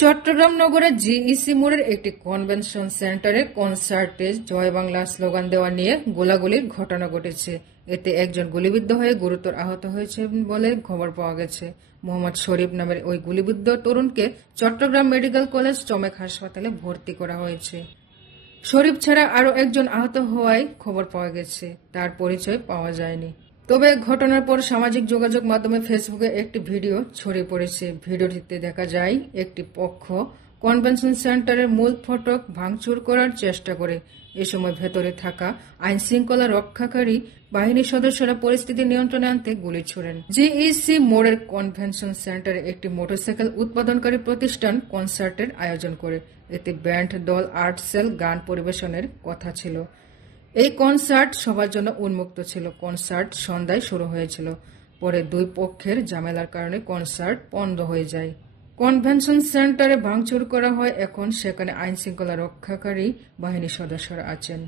চট্টগ্রাম নগরের জিইসি মোড়ের একটি কনভেনশন সেন্টারে কনসার্টে জয় বাংলা স্লোগান দেওয়া নিয়ে গোলাগুলির ঘটনা ঘটেছে। এতে একজন গুলিবিদ্ধ হয়ে গুরুতর আহত হয়েছে বলে খবর পাওয়া গেছে। মোহাম্মদ শরীফ নামের ওই গুলিবিদ্ধ তরুণকে চট্টগ্রাম মেডিকেল কলেজ চমেক হাসপাতালে ভর্তি করা হয়েছে। শরীফ ছাড়া আরও একজন আহত হওয়ায় খবর পাওয়া গেছে। তার পরিচয় পাওয়া যায়নি। তবে ঘটনার পর সামাজিক যোগাযোগ মাধ্যমে ফেসবুকে একটি ভিডিও ছড়িয়ে পড়েছে। ভিডিওটিতে দেখা যায়, একটি পক্ষ কনভেনশন সেন্টারের মূল ফটক ভাঙচুর করার চেষ্টা করে। এ সময় ভেতরে থাকা আইন শৃঙ্খলা রক্ষাকারী বাহিনীর সদস্যরা পরিস্থিতি নিয়ন্ত্রণে আনতে গুলি ছোড়েন। জিইসি মোড়ের কনভেনশন সেন্টারে একটি মোটরসাইকেল উৎপাদনকারী প্রতিষ্ঠান কনসার্টের আয়োজন করে। এতে ব্যান্ড, দল, আর্ট, সেল, গান পরিবেশনের কথা ছিল। এই কনসার্ট সবার জন্য উন্মুক্ত ছিল। কনসার্ট সন্ধ্যায় শুরু হয়েছিল। পরে দুই পক্ষের ঝামেলার কারণে কনসার্ট বন্ধ হয়ে যায়। কনভেনশন সেন্টারে ভাঙচুর করা হয়। এখন সেখানে আইন শৃঙ্খলা রক্ষাকারী বাহিনীর সদস্যরা আছেন।